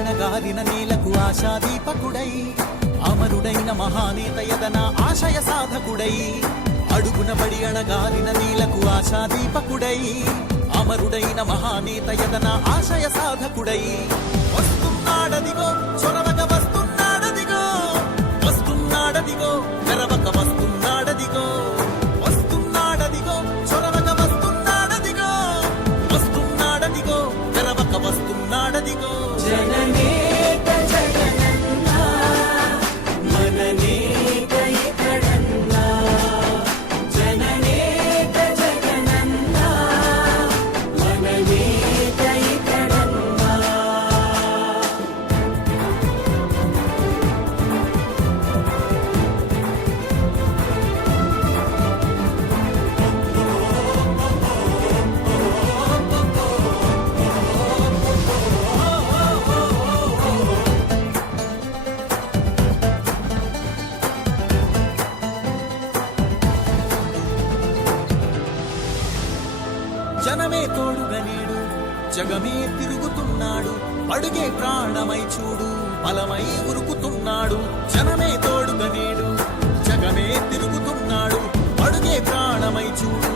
అణగారిన నేలకు ఆశాదీపకుడై అమరుడైన మహానేత యదన ఆశయ సాధకుడై అడుగున బడి అణగారిన నేలకు ఆశాదీపకుడై అమరుడైన మహానేత యదన ఆశయ సాధకుడై వస్తున్నాడదిగో చొరవక వస్తున్నాడదిగో వస్తున్నాడదిగో తెరవక వస్తున్నాడదిగో వస్తున్నాడదిగో చొరవక వస్తున్నాడదిగో వస్తున్నాడదిగో తెరవక వస్తున్నాడదిగో జననేత జగనన్నా మననేత ఇతడన్నా జననేత జగనన్నా మననేత ఇతడన్నా జనమే తోడుగా నేడు జగమే తిరుగుతున్నాడు అడుగే ప్రాణమై చూడు బలమై ఉరుకుతున్నాడు జనమే తోడుగా నేడు జగమే తిరుగుతున్నాడు అడుగే ప్రాణమై చూడు